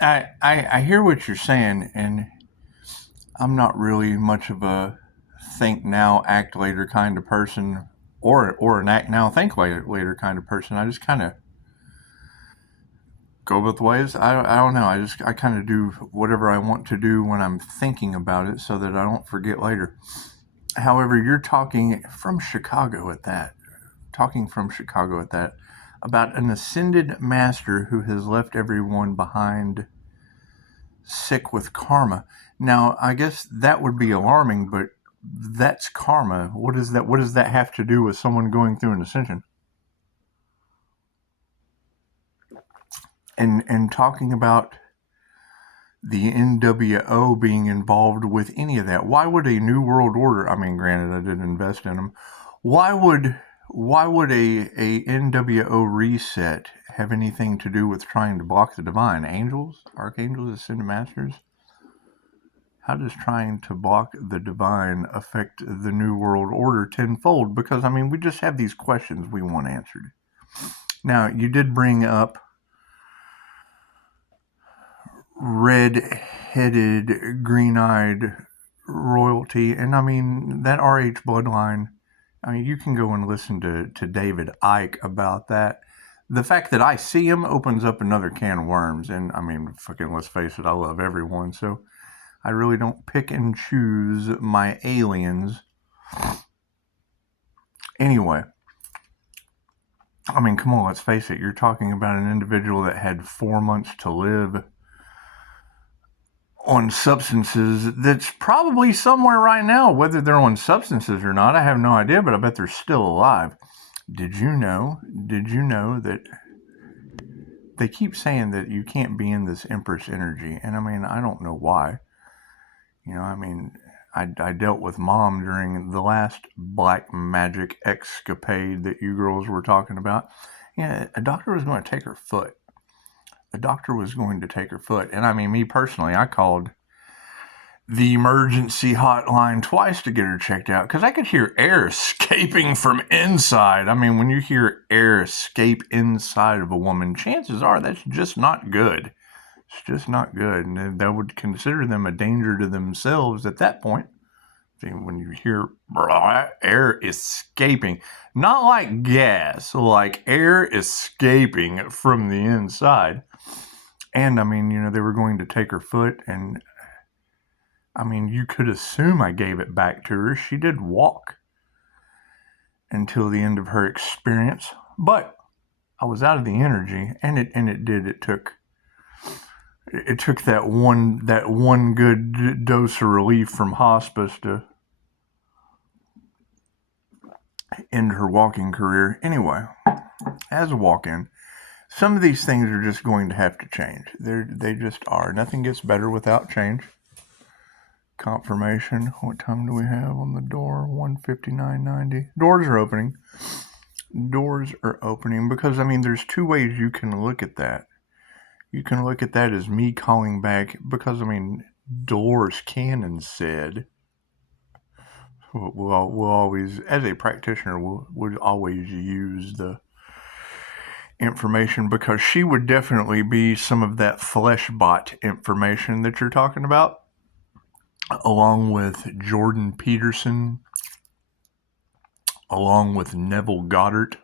I hear what you're saying, and I'm not really much of a think now, act later kind of person, or an act now, think later kind of person. I just kind of go both ways. I don't know. I kind of do whatever I want to do when I'm thinking about it, so that I don't forget later. However, you're talking from Chicago at that. Talking from Chicago at that about an ascended master who has left everyone behind sick with karma. Now, I guess that would be alarming, but that's karma. What is that? What does that have to do with someone going through an ascension? And talking about the NWO being involved with any of that. Why would a New World Order? I mean, granted, I didn't invest in them. Why would a NWO reset have anything to do with trying to block the divine? Angels, archangels, ascended masters. How does trying to block the divine affect the New World Order tenfold? Because, I mean, we just have these questions we want answered. Now, you did bring up red-headed, green-eyed royalty, and I mean, that RH bloodline, I mean, you can go and listen to David Icke about that. The fact that I see him opens up another can of worms, and I mean, fucking, let's face it, I love everyone, so I really don't pick and choose my aliens. Anyway, I mean, come on, let's face it. You're talking about an individual that had 4 months to live on substances that's probably somewhere right now. Whether they're on substances or not, I have no idea, but I bet they're still alive. Did you know that they keep saying that you can't be in this Empress energy? And I mean, I don't know why. You know, I mean, I dealt with Mom during the last black magic escapade that you girls were talking about. Yeah, a doctor was going to take her foot. And I mean, me personally, I called the emergency hotline twice to get her checked out because I could hear air escaping from inside. I mean, when you hear air escape inside of a woman, chances are that's just not good. It's just not good. And that would consider them a danger to themselves at that point. When you hear air escaping, not like gas, like air escaping from the inside. And I mean, you know, they were going to take her foot, and I mean, you could assume I gave it back to her. She did walk until the end of her experience, but I was out of the energy, and it took that one good dose of relief from hospice to end her walking career. Anyway, as a walk-in, some of these things are just going to have to change. They just are. Nothing gets better without change. Confirmation. What time do we have on the door? 1:59:90. Doors are opening. Because, I mean, there's two ways you can look at that. You can look at that as me calling back because, I mean, Dolores Cannon said, we'll always, as a practitioner, would always use the information because she would definitely be some of that flesh bot information that you're talking about, along with Jordan Peterson, along with Neville Goddard.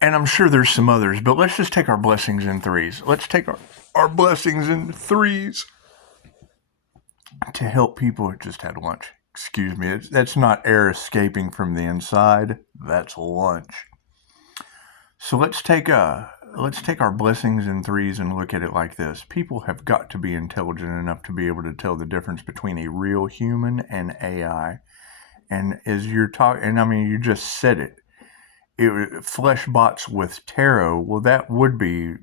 And I'm sure there's some others, but let's just take our blessings in threes. Let's take our blessings in threes to help people who just had lunch. Excuse me, that's not air escaping from the inside. That's lunch. So let's take our blessings in threes and look at it like this. People have got to be intelligent enough to be able to tell the difference between a real human and AI. And as you're talking, and I mean, you just said it, flesh bots with tarot, well, that would be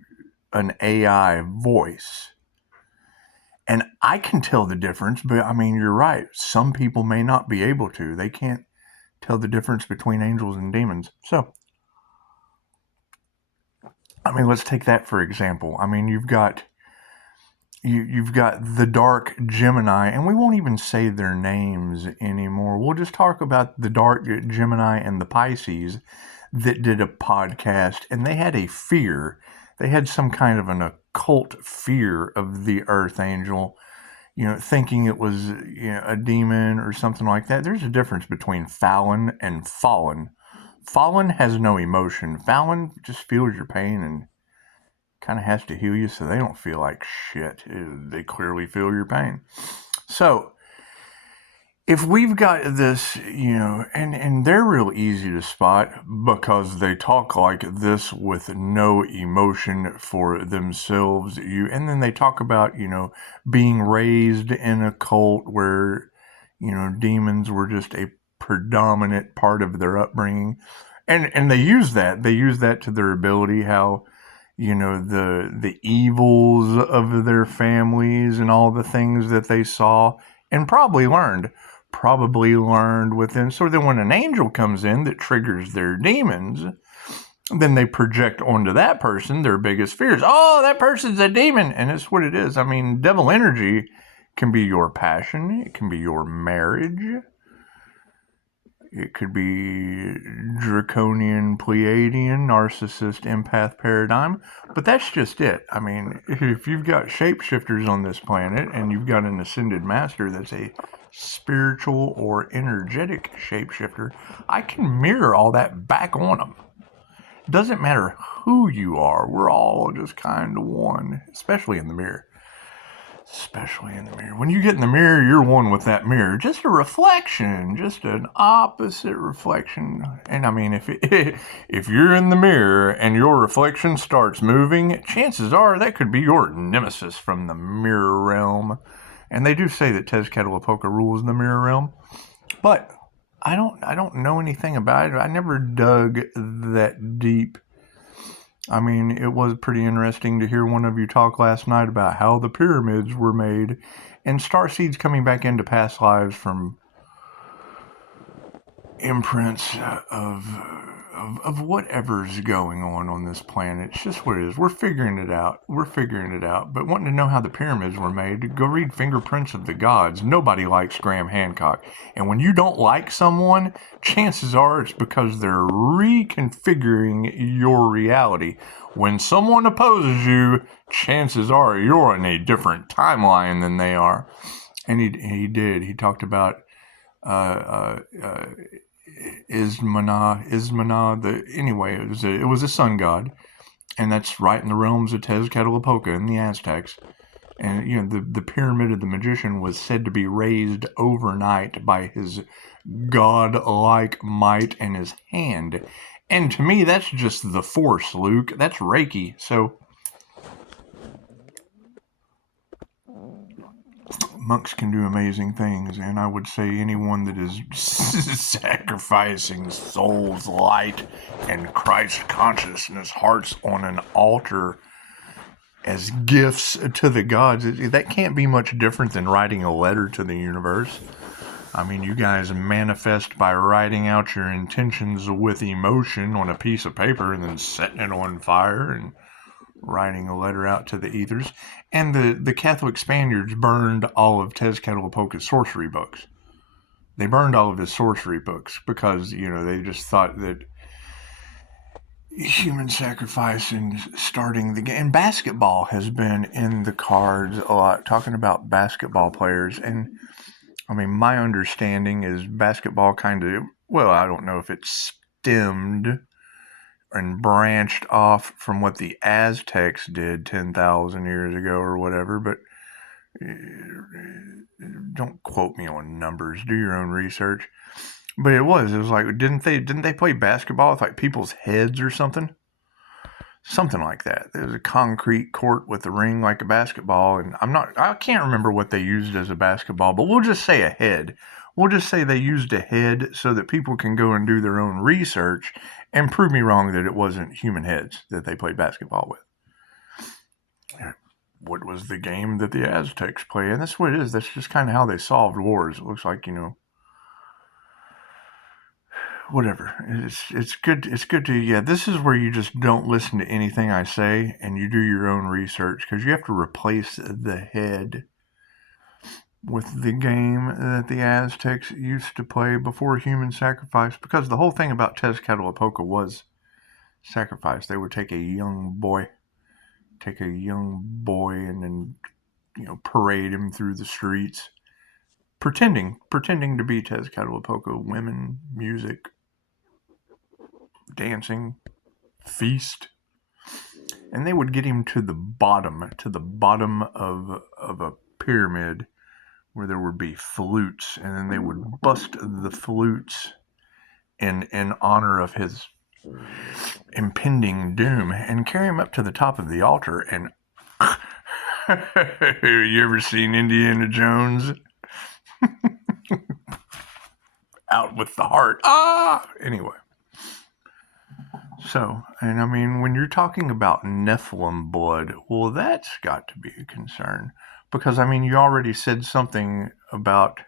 an AI voice. And I can tell the difference, but I mean, you're right. Some people may not be able to. They can't tell the difference between angels and demons. So, I mean, let's take that for example. I mean, you've got the dark Gemini, and we won't even say their names anymore. We'll just talk about the dark Gemini and the Pisces that did a podcast, and they had a fear. they had some kind of an occult fear of the earth angel, thinking it was a demon or something like that. There's a difference between Fallon and Fallen. Fallen has no emotion. Fallon just feels your pain and kind of has to heal you so they don't feel like shit. They clearly feel your pain. So if we've got this, and they're real easy to spot because they talk like this with no emotion for themselves. And then they talk about, being raised in a cult where, demons were just a predominant part of their upbringing. And they use that. They use that to their ability, how, the evils of their families and all the things that they saw and probably learned within. So then when an angel comes in that triggers their demons, then they project onto that person their biggest fears. Oh, that person's a demon. And it's what it is. I mean, devil energy can be your passion. It can be your marriage. It could be draconian, Pleiadian, narcissist, empath paradigm. But that's just it. I mean, if you've got shapeshifters on this planet and you've got an ascended master that's a spiritual or energetic shapeshifter, I can mirror all that back on them. Doesn't matter who you are. We're all just kind of one, especially in the mirror. When you get in the mirror, you're one with that mirror. Just a reflection, just an opposite reflection. And I mean, if you're in the mirror and your reflection starts moving, chances are that could be your nemesis from the mirror realm. And they do say that Tezcatlipoca rules in the mirror realm, but I don't know anything about it. I never dug that deep. I mean, it was pretty interesting to hear one of you talk last night about how the pyramids were made and starseeds coming back into past lives from imprints of whatever's going on this planet. It's just what it is. We're figuring it out. But wanting to know how the pyramids were made, go read Fingerprints of the Gods. Nobody likes Graham Hancock. And when you don't like someone, chances are it's because they're reconfiguring your reality. When someone opposes you, chances are you're in a different timeline than they are. And he did. He talked about Ismana. Anyway, it was a sun god, and that's right in the realms of Tezcatlipoca in the Aztecs. And the pyramid of the magician was said to be raised overnight by his god-like might and his hand. And to me, that's just the Force, Luke. That's Reiki. So monks can do amazing things, and I would say anyone that is sacrificing soul's light and Christ consciousness hearts on an altar as gifts to the gods, that can't be much different than writing a letter to the universe. I mean, you guys manifest by writing out your intentions with emotion on a piece of paper and then setting it on fire and writing a letter out to the ethers. And the Catholic Spaniards burned all of Tezcatlipoca's sorcery books. They burned all of his sorcery books because, they just thought that human sacrifice and starting the game. And basketball has been in the cards a lot, talking about basketball players. And, I mean, my understanding is basketball kind of, I don't know if it stemmed and branched off from what the Aztecs did 10,000 years ago or whatever, but don't quote me on numbers. Do your own research. But it was like, didn't they play basketball with like people's heads or something? Something like that. There was a concrete court with a ring like a basketball, and I can't remember what they used as a basketball, but we'll just say a head. We'll just say they used a head so that people can go and do their own research and prove me wrong that it wasn't human heads that they played basketball with. What was the game that the Aztecs played? And that's what it is. That's just kind of how they solved wars. It looks like, whatever. It's good. It's good to, this is where you just don't listen to anything I say and you do your own research, because you have to replace the head with the game that the Aztecs used to play before human sacrifice, because the whole thing about Tezcatlipoca was sacrifice. They would take a young boy take a young boy and then, parade him through the streets, pretending to be Tezcatlipoca. Women, music, dancing, feast. And they would get him to the bottom of a pyramid where there would be flutes, and then they would bust the flutes in honor of his impending doom and carry him up to the top of the altar. And you ever seen Indiana Jones? Out with the heart. Anyway. So, and I mean, when you're talking about Nephilim blood, well, that's got to be a concern. Because, I mean, you already said something about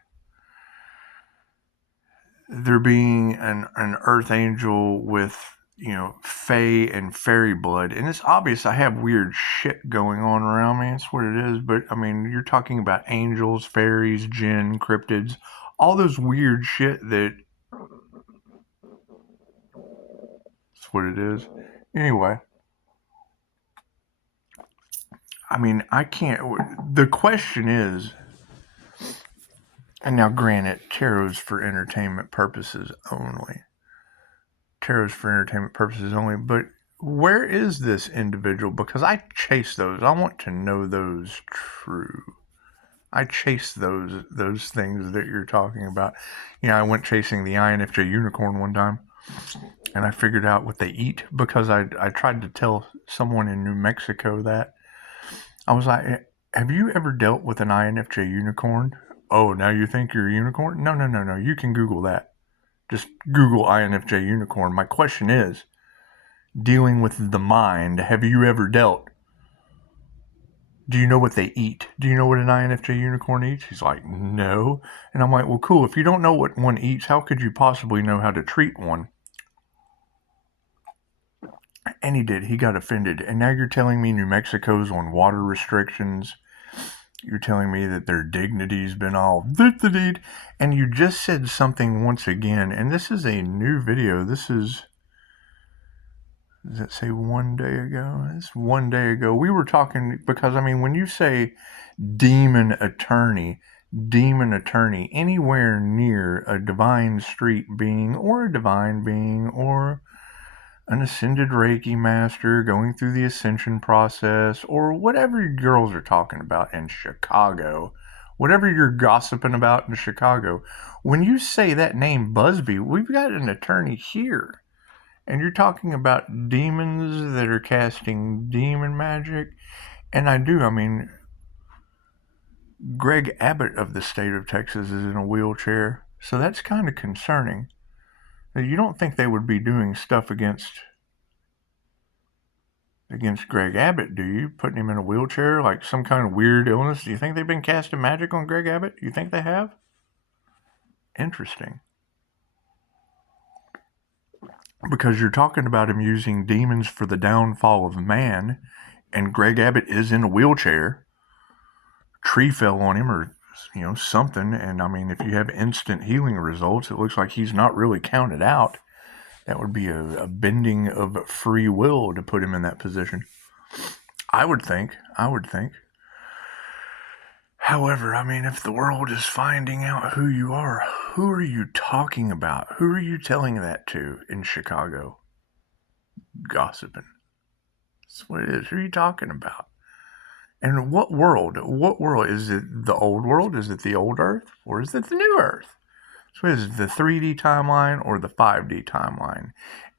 there being an earth angel with, fae and fairy blood. And it's obvious I have weird shit going on around me. That's what it is. But, I mean, you're talking about angels, fairies, jinn, cryptids, all those weird shit that... That's what it is. Anyway. I mean, I can't... The question is... And now, granted, tarot's for entertainment purposes only. Tarot's for entertainment purposes only. But where is this individual? Because I chase those. I want to know those true. I chase those things that you're talking about. I went chasing the INFJ unicorn one time. And I figured out what they eat. Because I tried to tell someone in New Mexico that. I was like, have you ever dealt with an INFJ unicorn? Oh, now you think you're a unicorn? No. You can Google that. Just Google INFJ unicorn. My question is, dealing with the mind, have you ever dealt? Do you know what they eat? Do you know what an INFJ unicorn eats? He's like, no. And I'm like, well, cool. If you don't know what one eats, how could you possibly know how to treat one? And he did. He got offended. And now you're telling me New Mexico's on water restrictions. You're telling me that their dignity's been all... And you just said something once again. And this is a new video. This is... Does it say 1 day ago? It's 1 day ago. We were talking... Because, I mean, when you say demon attorney, anywhere near a divine street being or a divine being or... an ascended Reiki master going through the ascension process, or whatever you girls are talking about in Chicago, whatever you're gossiping about in Chicago, when you say that name Busby, we've got an attorney here, and you're talking about demons that are casting demon magic, and I mean, Greg Abbott of the state of Texas is in a wheelchair, so that's kind of concerning. You don't think they would be doing stuff against Greg Abbott, do you? Putting him in a wheelchair, like some kind of weird illness? Do you think they've been casting magic on Greg Abbott? You think they have? Interesting. Because you're talking about him using demons for the downfall of man, and Greg Abbott is in a wheelchair. Tree fell on him or, something. And, I mean, if you have instant healing results, it looks like he's not really counted out. That would be a bending of free will to put him in that position. I would think. However, I mean, if the world is finding out who you are, who are you talking about? Who are you telling that to in Chicago? Gossiping. That's what it is. Who are you talking about? And what world? What world? Is it the old world? Is it the old Earth? Or is it the new Earth? So is it the 3D timeline or the 5D timeline?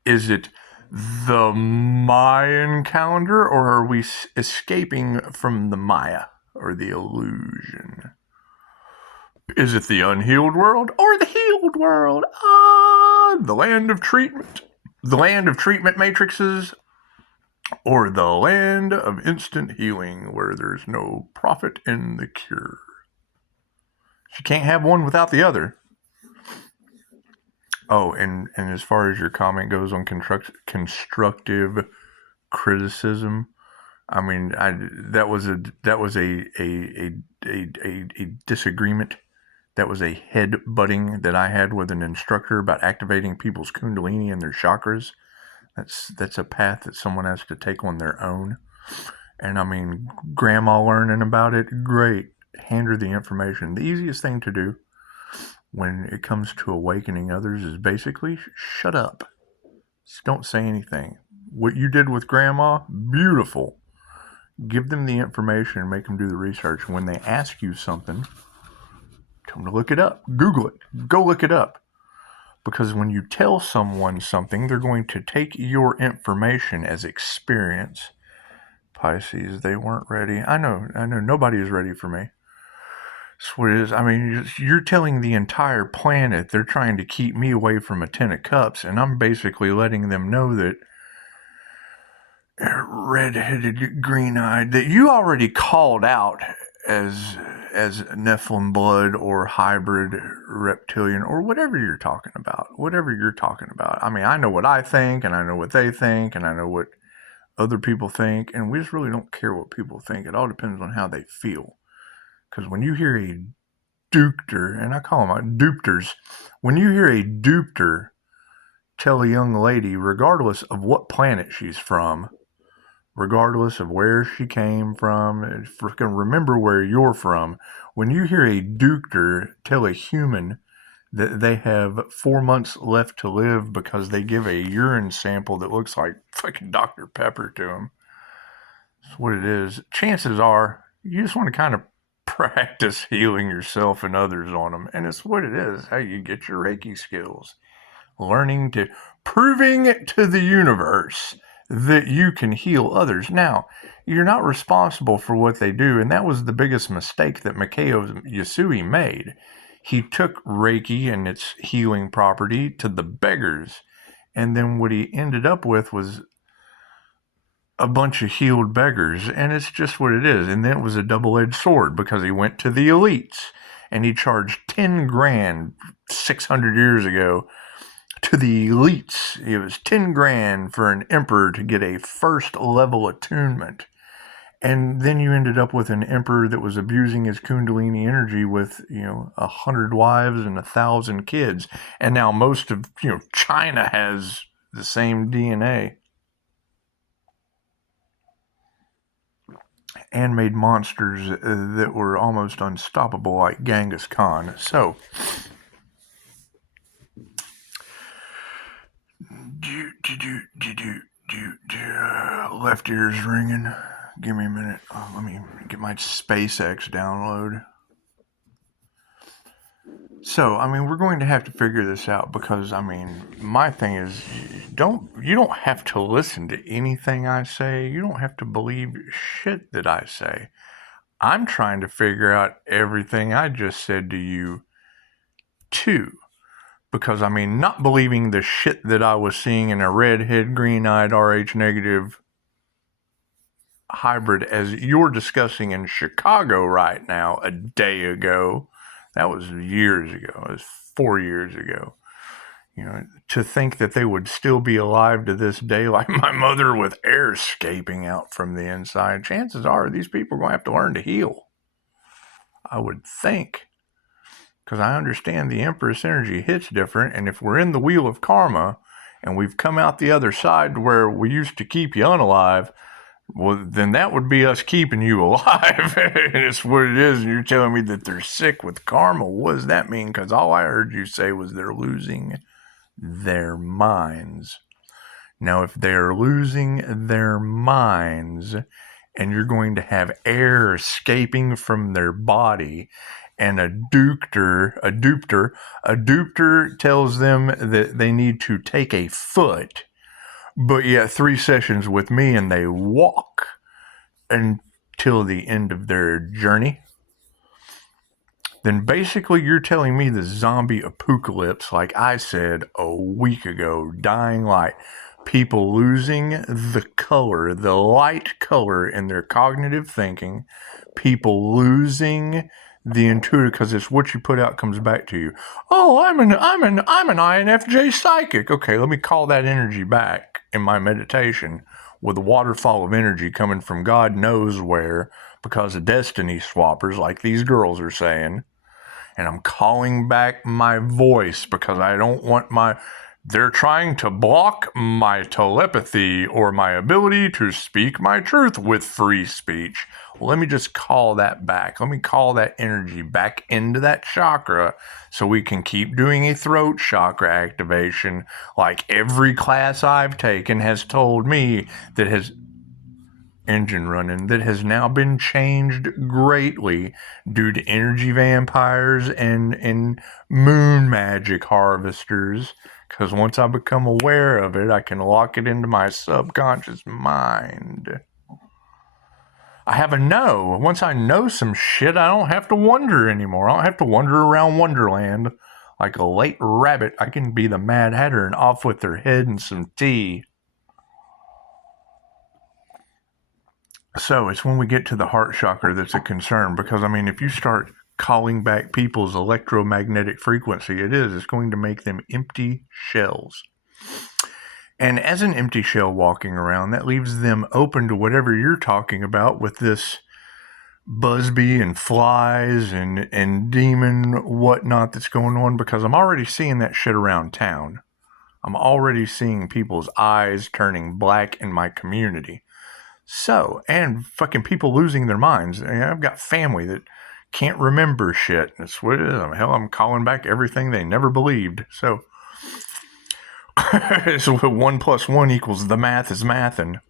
Is it the Mayan calendar, or are we escaping from the Maya or the illusion? Is it the unhealed world or the healed world? The land of treatment. The land of treatment matrices, or the land of instant healing where there's no profit in the cure. You can't have one without the other. Oh, and as far as your comment goes on constructive criticism, I mean, that was a disagreement. That was a head butting that I had with an instructor about activating people's Kundalini and their chakras. That's a path that someone has to take on their own. And I mean, grandma learning about it, great. Hand her the information. The easiest thing to do when it comes to awakening others is basically shut up. Just don't say anything. What you did with grandma, beautiful. Give them the information and make them do the research. When they ask you something, tell them to look it up. Google it. Go look it up. Because when you tell someone something, they're going to take your information as experience. Pisces, they weren't ready. I know, nobody is ready for me. That's what it is. I mean, you're telling the entire planet they're trying to keep me away from a Ten of Cups, and I'm basically letting them know that red-headed, green-eyed, that you already called out as Nephilim blood or hybrid reptilian or whatever you're talking about. I mean, I know what I think, and I know what they think, and I know what other people think, and we just really don't care what people think. It all depends on how they feel. Because when you hear a dupter, and I call them dupters, when you hear a dupter tell a young lady, regardless of what planet she's from, regardless of where she came from, freaking remember where you're from, when you hear a dupter tell a human that they have 4 months left to live because they give a urine sample that looks like fucking Dr. Pepper to them, that's what it is. Chances are you just want to kind of practice healing yourself and others on them, and it's what it is. How you get your Reiki skills, proving it to the universe that you can heal others. Now, you're not responsible for what they do, and that was the biggest mistake that Mikao Yasui made. He took Reiki and its healing property to the beggars, and then what he ended up with was a bunch of healed beggars, and it's just what it is. And then it was a double-edged sword because he went to the elites and he charged 10 grand 600 years ago to the elites. It was 10 grand for an emperor to get a first level attunement. And then you ended up with an emperor that was abusing his Kundalini energy with, 100 wives and 1,000 kids. And now most of, China has the same DNA. And made monsters that were almost unstoppable, like Genghis Khan. So, left ear's ringing. Give me a minute. Let me get my SpaceX download. So, I mean, we're going to have to figure this out because, I mean, my thing is, you don't have to listen to anything I say. You don't have to believe shit that I say. I'm trying to figure out everything I just said to you, too. Because, I mean, not believing the shit that I was seeing in a redhead, green-eyed, RH negative hybrid as you're discussing in Chicago right now a day ago. That was years ago. It was 4 years ago. To think that they would still be alive to this day, like my mother with air escaping out from the inside, chances are these people are going to have to learn to heal. I would think. Because I understand the Empress energy hits different, and if we're in the wheel of karma, and we've come out the other side where we used to keep you unalive, well, then that would be us keeping you alive. And it's what it is. And you're telling me that they're sick with karma. What does that mean? Because all I heard you say was they're losing their minds. Now, if they're losing their minds and you're going to have air escaping from their body, and a dupter tells them that they need to take a foot, but yet 3 sessions with me and they walk until the end of their journey, then basically you're telling me the zombie apocalypse, like I said a week ago, dying light, people losing the color, the light color in their cognitive thinking, people losing the intuitive, because it's what you put out comes back to you. Oh, I'm an INFJ psychic. Okay, let me call that energy back in my meditation with a waterfall of energy coming from God knows where, because of destiny swappers, like these girls are saying. And I'm calling back my voice because I don't want my They're trying to block my telepathy or my ability to speak my truth with free speech. Let me just call that back. Let me call that energy back into that chakra so we can keep doing a throat chakra activation like every class I've taken has told me that has engine running that has now been changed greatly due to energy vampires and moon magic harvesters, because once I become aware of it I can lock it into my subconscious mind. I have a know. Once I know some shit, I don't have to wonder anymore. I don't have to wander around Wonderland like a late rabbit. I can be the Mad Hatter and off with their head and some tea. So it's when we get to the heart chakra that's a concern, because I mean, if you start calling back people's electromagnetic frequency, it's going to make them empty shells. And as an empty shell walking around, that leaves them open to whatever you're talking about with this Busby and flies and demon whatnot that's going on, because I'm already seeing that shit around town. I'm already seeing people's eyes turning black in my community. So, and fucking people losing their minds. I've got family that can't remember shit. That's what it is. Hell, I'm calling back everything they never believed. So, so 1 + 1 equals the math is mathin'.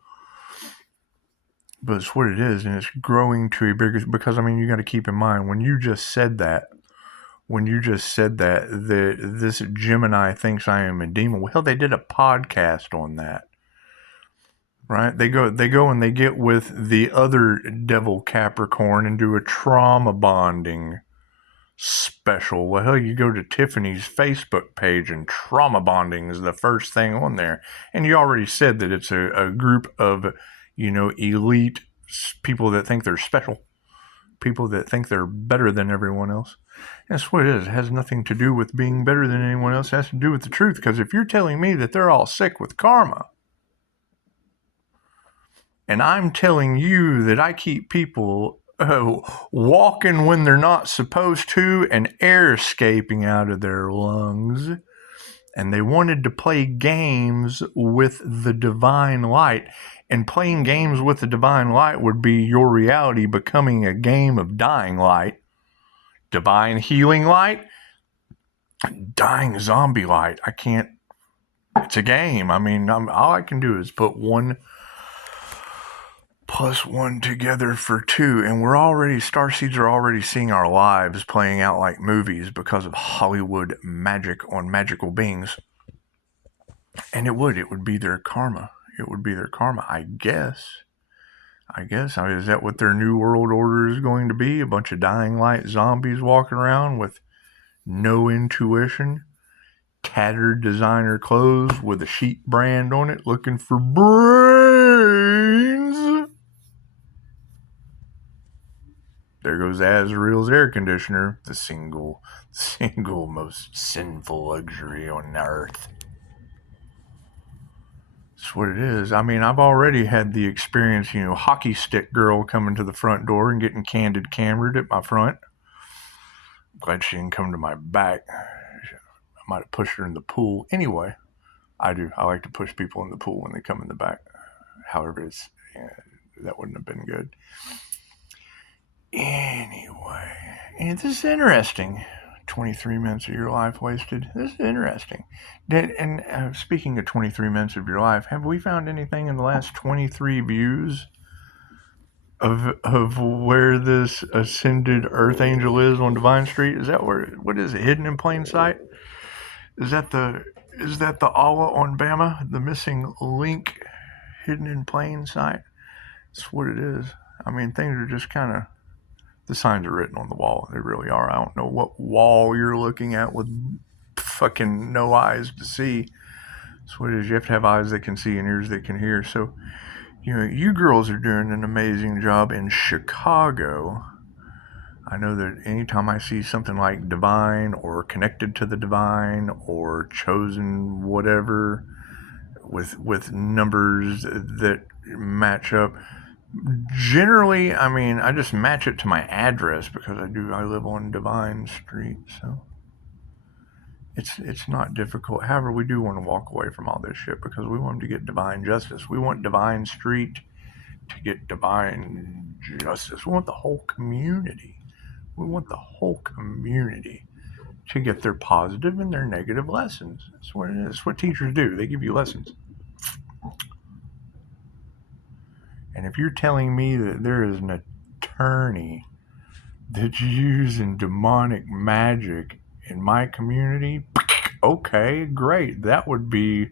But it's what it is, and it's growing to a bigger, because I mean, you got to keep in mind when you just said that, that this Gemini thinks I am a demon. Well, hell, they did a podcast on that. Right? They go and they get with the other devil Capricorn and do a trauma bonding special. Well, hell, you go to Tiffany's Facebook page and trauma bonding is the first thing on there. And you already said that it's a group of, elite people that think they're special, people that think they're better than everyone else. That's what it is. It has nothing to do with being better than anyone else. It has to do with the truth. Because if you're telling me that they're all sick with karma, and I'm telling you that I keep people walking when they're not supposed to and air escaping out of their lungs, and they wanted to play games with the divine light, and playing games with the divine light would be your reality becoming a game of dying light, divine healing light, dying zombie light. I can't, it's a game. I mean, all I can do is put 1 + 1 together for 2, and starseeds are already seeing our lives playing out like movies because of Hollywood magic on magical beings. And it would be their karma. It would be their karma, I guess. I mean, is that what their new world order is going to be? A bunch of dying light zombies walking around with no intuition, tattered designer clothes with a sheep brand on it, looking for brains. There goes Azrael's air conditioner, the single most sinful luxury on earth. That's what it is. I mean, I've already had the experience, hockey stick girl coming to the front door and getting candid cambered at my front. I'm glad she didn't come to my back. I might have pushed her in the pool. Anyway, I do. I like to push people in the pool when they come in the back. However, that wouldn't have been good. Anyway, and this is interesting. 23 minutes of your life wasted. This is interesting. And speaking of 23 minutes of your life, have we found anything in the last 23 views of where this ascended earth angel is on Divine Street? Is that what is it, hidden in plain sight? Is that the Allah on Bama, the missing link hidden in plain sight? That's what it is. I mean, things are just kind of, the signs are written on the wall. They really are. I don't know what wall you're looking at with fucking no eyes to see. That's what it is. You have to have eyes that can see and ears that can hear. So, you girls are doing an amazing job in Chicago. I know that anytime I see something like divine or connected to the divine or chosen whatever with numbers that match up, generally, I mean, I just match it to my address because I live on Divine Street, so It's not difficult. However, we do want to walk away from all this shit because we want to get divine justice. We want Divine Street to get divine justice. We want the whole community. We want the whole community to get their positive and their negative lessons. That's what it is. That's what teachers do. They give you lessons. And if you're telling me that there is an attorney that's using demonic magic in my community, okay, great. That would be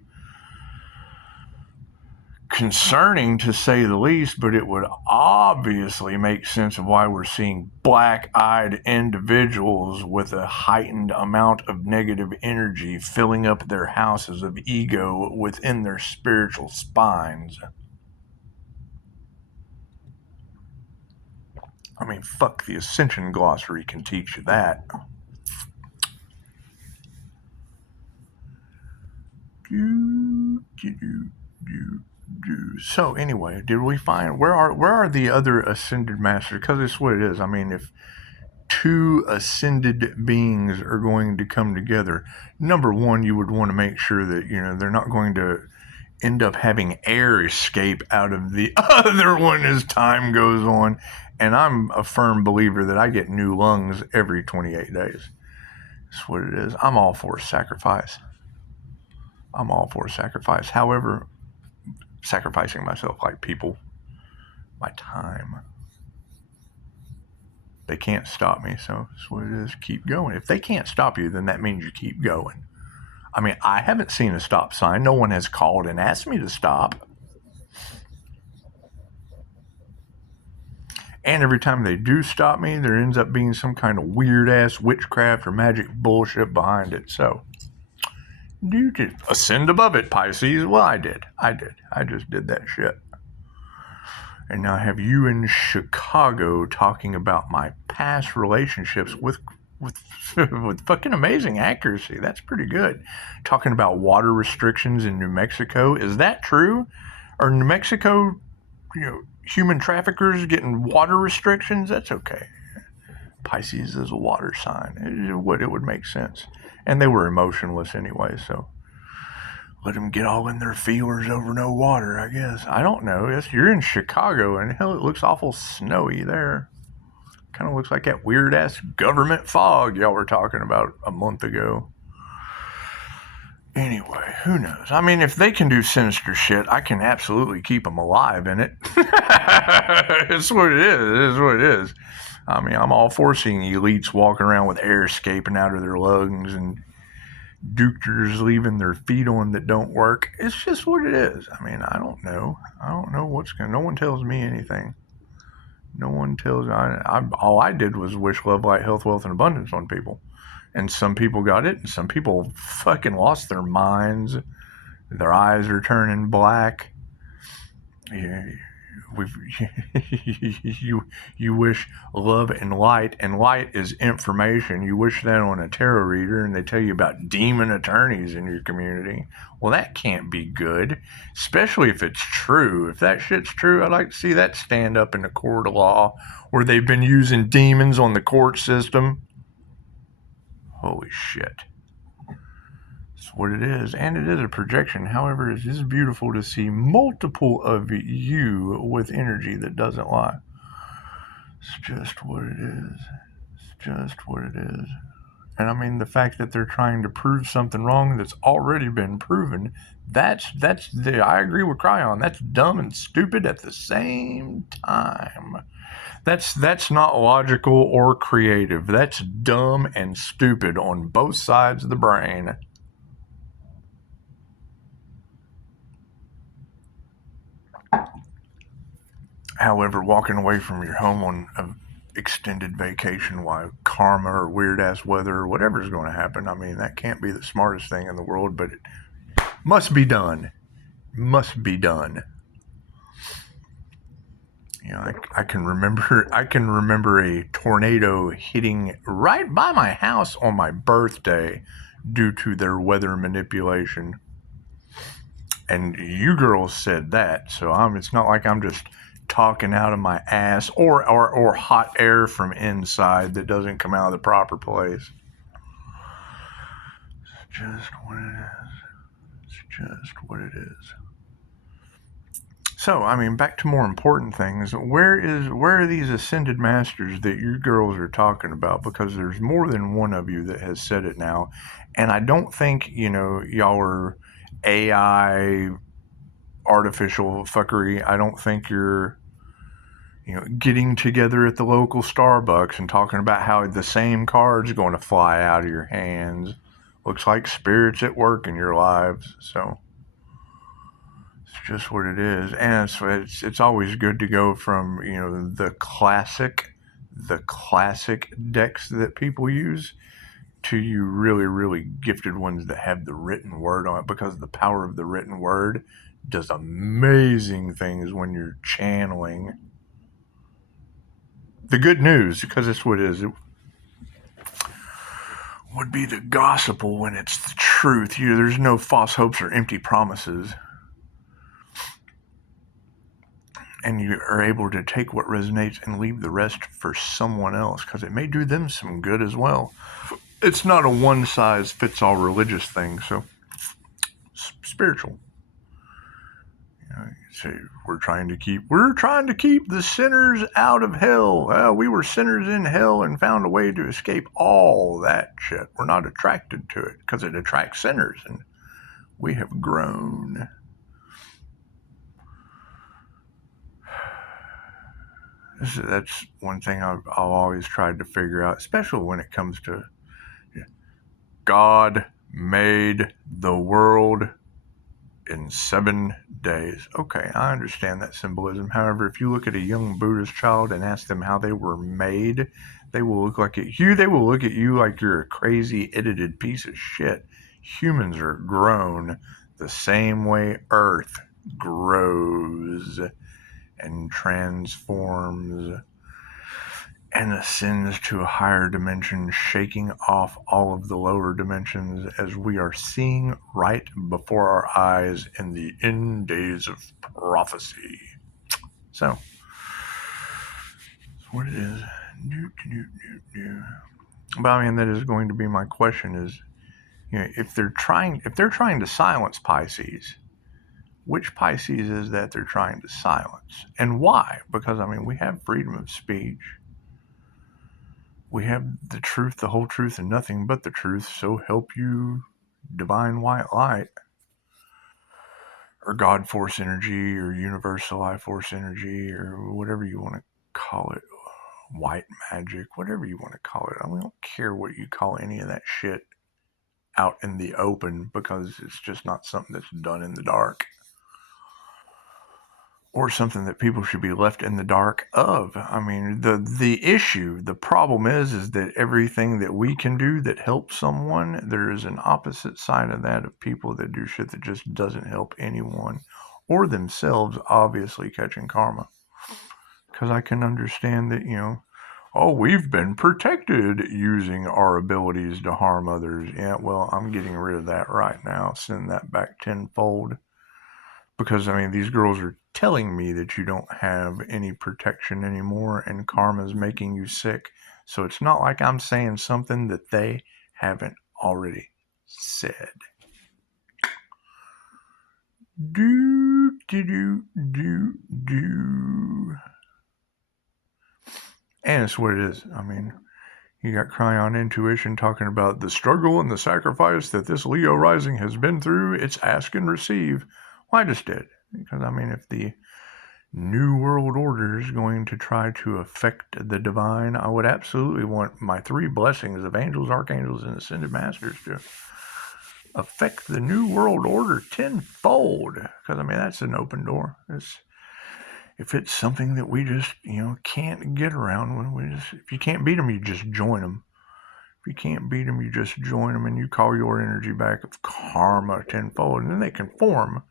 concerning to say the least, but it would obviously make sense of why we're seeing black-eyed individuals with a heightened amount of negative energy filling up their houses of ego within their spiritual spines. I mean, fuck, the Ascension Glossary can teach you that. So anyway, did we find where are the other ascended masters? Because it's what it is. I mean, if two ascended beings are going to come together, number one, you would want to make sure that they're not going to end up having air escape out of the other one as time goes on. And I'm a firm believer that I get new lungs every 28 days. That's what it is. I'm all for sacrifice. However, sacrificing myself, like people, my time. They can't stop me, so that's what it is. Keep going. If they can't stop you, then that means you keep going. I mean, I haven't seen a stop sign. No one has called and asked me to stop. And every time they do stop me, there ends up being some kind of weird-ass witchcraft or magic bullshit behind it. So, you just ascend above it, Pisces. Well, I did. I just did that shit. And now I have you in Chicago talking about my past relationships with fucking amazing accuracy. That's pretty good. Talking about water restrictions in New Mexico. Is that true? Are New Mexico, human traffickers getting water restrictions? That's okay. Pisces is a water sign. It would make sense. And they were emotionless anyway, so let them get all in their feelers over no water, I guess. I don't know. Yes, you're in Chicago, and hell, it looks awful snowy there. Kind of looks like that weird-ass government fog y'all were talking about a month ago. Anyway, who knows? I mean, if they can do sinister shit, I can absolutely keep them alive in it. It's what it is. It is what it is. I mean, I'm all for seeing elites walking around with air escaping out of their lungs and doctors leaving their feet on that don't work. It's just what it is. I mean, I don't know. No one tells me anything. No one tells me. All I did was wish love, light, health, wealth, and abundance on people. And some people got it, and some people fucking lost their minds. Their eyes are turning black. Yeah, you wish love and light is information. You wish that on a tarot reader, and they tell you about demon attorneys in your community. Well, that can't be good, especially if it's true. If that shit's true, I'd like to see that stand up in a court of law where they've been using demons on the court system. Holy shit. That's what it is. And it is a projection. However, it is beautiful to see multiple of you with energy that doesn't lie. It's just what it is. It's just what it is. And I mean, the fact that they're trying to prove something wrong that's already been proven, I agree with Cryon. That's dumb and stupid at the same time. That's not logical or creative. That's dumb and stupid on both sides of the brain. However, walking away from your home on an extended vacation while karma or weird-ass weather or whatever is going to happen, I mean, that can't be the smartest thing in the world, but it must be done. Must be done. I can remember a tornado hitting right by my house on my birthday due to their weather manipulation. And you girls said that, so it's not like I'm just talking out of my ass or hot air from inside that doesn't come out of the proper place. just what it is. It's just what it is. So, I mean, back to more important things. Where are these ascended masters that you girls are talking about? Because there's more than one of you that has said it now, and I don't think y'all are AI artificial fuckery. I don't think you're getting together at the local Starbucks and talking about how the same card's going to fly out of your hands. Looks like spirits at work in your lives. So it's just what it is. And it's always good to go from, the classic decks that people use to you really, really gifted ones that have the written word on it, because the power of the written word does amazing things when you're channeling the good news, because it's what it is. It would be the gospel when it's the truth. There's no false hopes or empty promises. And you are able to take what resonates and leave the rest for someone else, because it may do them some good as well. It's not a one-size-fits-all religious thing, so spiritual. So we're trying to keep the sinners out of hell. Well, we were sinners in hell and found a way to escape all that shit. We're not attracted to it because it attracts sinners, and we have grown. That's one thing I've always tried to figure out, especially when it comes to God made the world in 7 days. Okay, I understand that symbolism. However, if you look at a young Buddhist child and ask them how they were made, they will look at you like you're a crazy edited piece of shit. Humans are grown the same way Earth grows and transforms and ascends to a higher dimension, shaking off all of the lower dimensions, as we are seeing right before our eyes in the end days of prophecy. So, that's what it is. But I mean, that is going to be my question: is if they're trying to silence Pisces, which Pisces is that they're trying to silence, and why? Because I mean, we have freedom of speech. We have the truth, the whole truth, and nothing but the truth, so help you, divine white light, or God force energy, or universal life force energy, or whatever you want to call it, white magic, whatever you want to call it. I don't care what you call any of that shit out in the open, because it's just not something that's done in the dark, or something that people should be left in the dark of. I mean, the problem is that everything that we can do that helps someone, there is an opposite side of that, of people that do shit that just doesn't help anyone or themselves, obviously catching karma. Because I can understand that, we've been protected using our abilities to harm others. Yeah, well, I'm getting rid of that right now. Send that back tenfold. Because, I mean, these girls are telling me that you don't have any protection anymore, and karma's making you sick. So it's not like I'm saying something that they haven't already said. Do. And it's what it is. I mean, you got Cryon Intuition talking about the struggle and the sacrifice that this Leo rising has been through. It's ask and receive. Well, I just did. Because, I mean, if the New World Order is going to try to affect the divine, I would absolutely want my 3 blessings of angels, archangels, and ascended masters to affect the New World Order tenfold. Because, I mean, that's an open door. If it's something that we just, can't get around, if you can't beat them, you just join them. If you can't beat them, you just join them, and you call your energy back of karma tenfold, and then they can form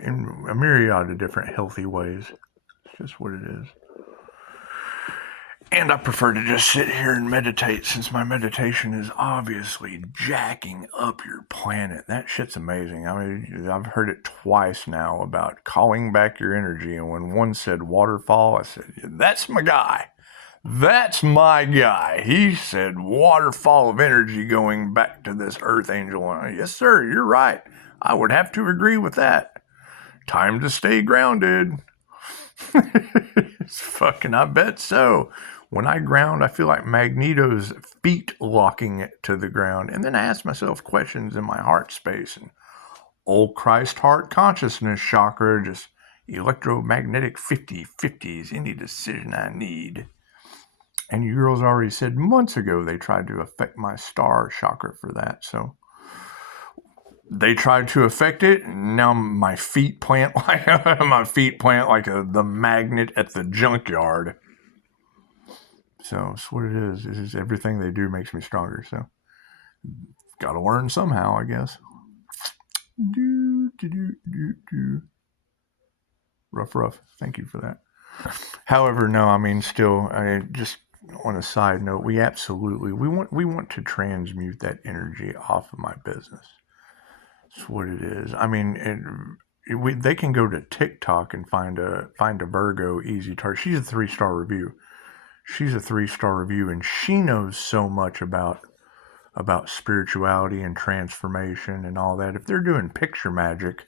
in a myriad of different healthy ways. It's just what it is. And I prefer to just sit here and meditate, since my meditation is obviously jacking up your planet. That shit's amazing. I mean, I've heard it twice now about calling back your energy, and when one said waterfall, I said, that's my guy. That's my guy. He said waterfall of energy going back to this earth angel. Yes, sir, you're right. I would have to agree with that. Time to stay grounded. It's fucking, I bet so. When I ground, I feel like Magneto's feet locking it to the ground. And then I ask myself questions in my heart space. And old Christ heart consciousness chakra, just electromagnetic 50-50s, any decision I need. And you girls already said months ago they tried to affect my star chakra for that. So they tried to affect it. And now my feet plant like the magnet at the junkyard. So it's what it is. This is everything they do makes me stronger. So got to learn somehow, I guess. Rough. Thank you for that. However, no, I mean, still, just on a side note, we want to transmute that energy off of my business. That's what it is. I mean, they can go to TikTok and find a Virgo easy target. She's a 3-star review. And she knows so much about spirituality and transformation and all that. If they're doing picture magic,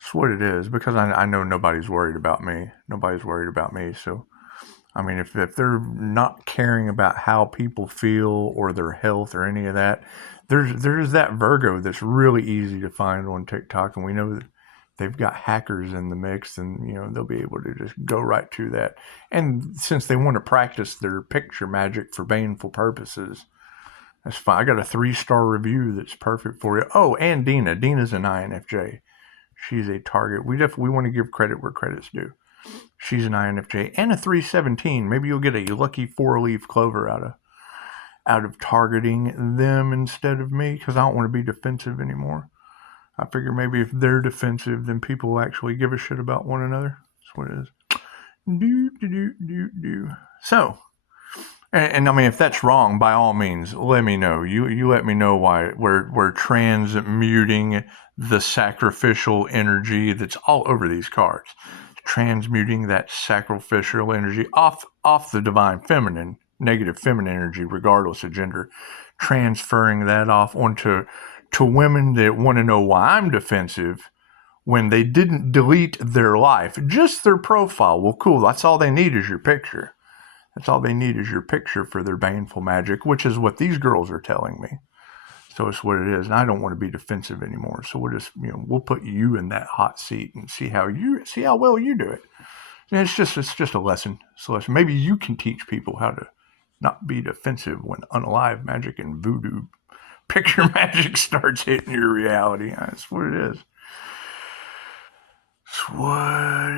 that's what it is, because I know nobody's worried about me. So, I mean, if they're not caring about how people feel or their health or any of that, there's that Virgo that's really easy to find on TikTok, and we know that they've got hackers in the mix, and they'll be able to just go right to that. And since they want to practice their picture magic for baneful purposes, that's fine. I got a 3-star review that's perfect for you. Oh, and Dina's an INFJ. She's a target. We want to give credit where credit's due. She's an INFJ and a 317. Maybe you'll get a lucky 4-leaf clover out of targeting them instead of me, because I don't want to be defensive anymore. I figure maybe if they're defensive, then people will actually give a shit about one another. That's what it is. So, and I mean, if that's wrong, by all means, let me know. You let me know why we're transmuting the sacrificial energy that's all over these cards. Transmuting that sacrificial energy off the divine feminine, negative feminine energy, regardless of gender. Transferring that off onto women that want to know why I'm defensive when they didn't delete their life, just their profile. Well, cool. That's all they need is your picture. For their baneful magic, which is what these girls are telling me. So it's what it is, and I don't want to be defensive anymore. So we'll just, we'll put you in that hot seat and see how well you do it. And it's just a lesson. It's a lesson. Maybe you can teach people how to not be defensive when unalive magic and voodoo picture magic starts hitting your reality. That's what it is. It's what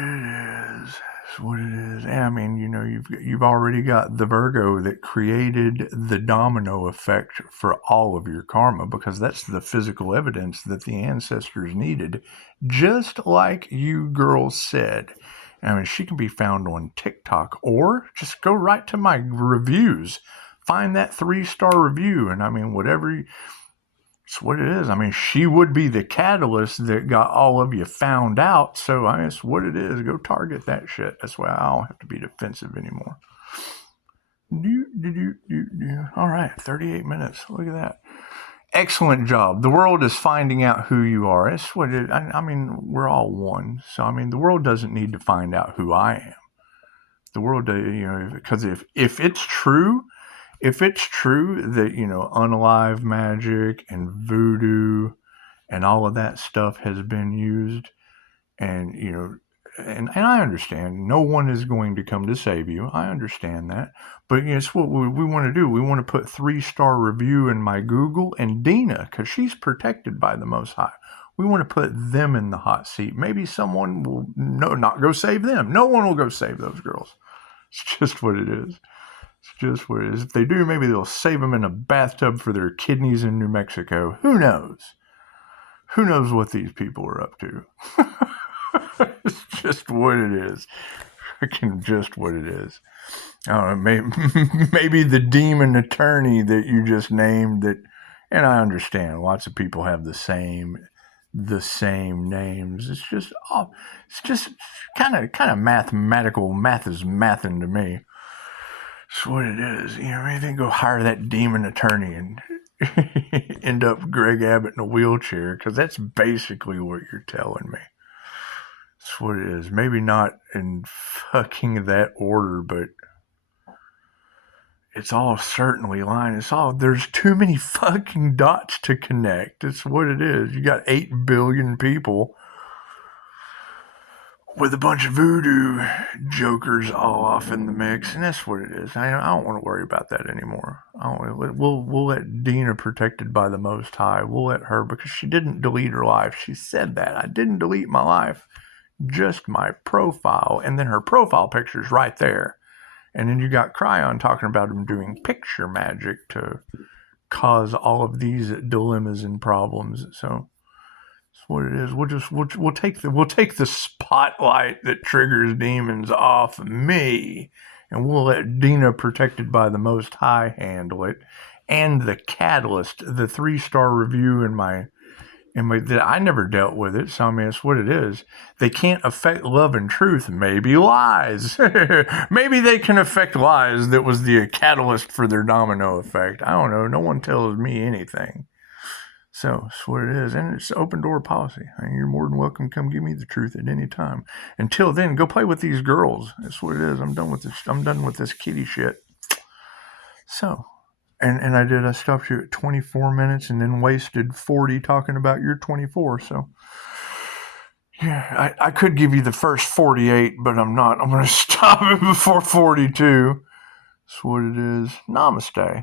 it is. And I mean, you've already got the Virgo that created the domino effect for all of your karma, because that's the physical evidence that the ancestors needed, just like you girls said. I mean, she can be found on TikTok, or just go right to my reviews. Find that 3-star review, and I mean, whatever. It's what it is. I mean, she would be the catalyst that got all of you found out. So I mean, it's what it is. Go target that shit. That's why I don't have to be defensive anymore. All right, 38 minutes. Look at that. Excellent job. The world is finding out who you are. It's what it. I mean, we're all one. So I mean, the world doesn't need to find out who I am. The world, because if it's true. If it's true that, unalive magic and voodoo and all of that stuff has been used, and, and I understand no one is going to come to save you. I understand that. But it's what we want to do. We want to put 3-star review in my Google and Dina, because she's protected by the Most High. We want to put them in the hot seat. Maybe someone will not go save them. No one will go save those girls. It's just what it is. It's just what it is. If they do, maybe they'll save them in a bathtub for their kidneys in New Mexico. Who knows? Who knows what these people are up to? It's just what it is. Freaking just what it is. I don't know, maybe the demon attorney that you just named, that, and I understand lots of people have the same names. It's just kind of mathematical. Math is mathing to me. That's what it is. You know, maybe go hire that demon attorney and end up Greg Abbott in a wheelchair, because that's basically what you're telling me. That's what it is. Maybe not in fucking that order, but it's all certainly lying. It's all, there's too many fucking dots to connect. It's what it is. You got 8 billion people with a bunch of voodoo jokers all off in the mix, and that's what it is. I don't want to worry about that anymore. We'll let Dina, protected by the Most High, we'll let her, because she didn't delete her life. She said that. I didn't delete my life, just my profile. And then her profile picture's right there. And then you got Cryon talking about him doing picture magic to cause all of these dilemmas and problems. So that's what it is. We'll take the spotlight that triggers demons off me, and we'll let Dina, protected by the Most High, handle it. And the catalyst, the 3-star review in my that I never dealt with it, so I mean, it's what it is. They can't affect love and truth. Maybe lies. Maybe they can affect lies. That was the catalyst for their domino effect. I don't know. No one tells me anything. So that's what it is. And it's open door policy. I mean, you're more than welcome to come give me the truth at any time. Until then, go play with these girls. That's what it is. I'm done with this. I'm done with this kitty shit. So. And I stopped you at 24 minutes and then wasted 40 talking about your 24. So, yeah, I could give you the first 48, but I'm not. I'm going to stop it before 42. That's what it is. Namaste.